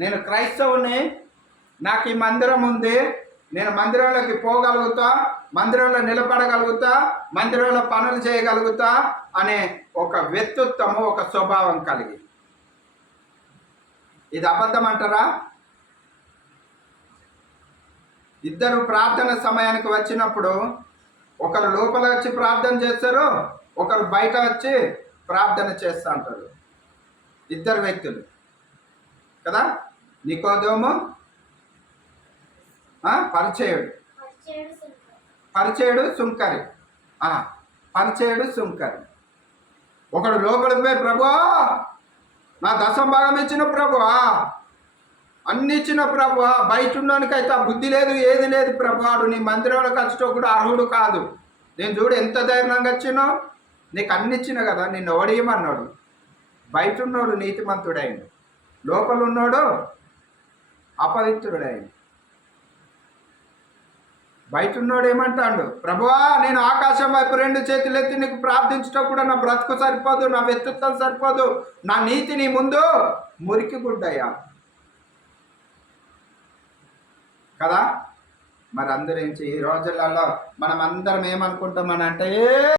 నేను క్రైస్తవుని, నాకు ఈ మందిరం ఉంది, నేను మందిరంలోకి పోగలుగుతా, మందిరంలో నిలబడగలుగుతా, మందిరంలో పనులు చేయగలుగుతా అనే ఒక వ్యక్తిత్వము, ఒక స్వభావం కలిగి. ఇది అబద్ధం అంటారా? ఇద్దరు ప్రార్థన సమయానికి వచ్చినప్పుడు ఒకరు లోపల వచ్చి ప్రార్థన చేస్తారు, ఒకరు బయట వచ్చి ప్రార్థన చేస్తూ ఉంటారు. ఇద్దరు వ్యక్తులు కదా. నికోదేము పరిచయుడు, పరిచయుడు సుంకరి, పరిచయుడు సుంకరి. ఒకడు లోపలికి పోయి, ప్రభువా నా దశంభాగం ఇచ్చిన ప్రభువా, అన్ని ఇచ్చిన ప్రభువా, బయట ఉండడానికైతే ఆ బుద్ధి లేదు, ఏది లేదు ప్రభువాడు, నీ మందిరంలోకి వచ్చటం కూడా అర్హుడు కాదు. నేను చూడు ఎంత ధైర్యంగా వచ్చినో, నీకు అన్ని ఇచ్చిన కదా, నిన్ను ఓడియమన్నాడు. బయట ఉన్నాడు నీతిమంతుడైంది, లోపల ఉన్నాడు అపవిత్రుడైంది. బయట ఉన్నాడు ఏమంటాడు, ప్రభువా నేను ఆకాశం వైపు 2 చేతులు ఎత్తి నీకు ప్రార్థించటం కూడా నా బ్రతుకు సరిపోదు, నా వ్యక్తిత్వం సరిపోదు, నా నీతి నీ ముందు మురికి గుడ్డయ్యా కదా. మరి అందరించి ఈ రోజులలో మనం అందరం ఏమనుకుంటామని అంటే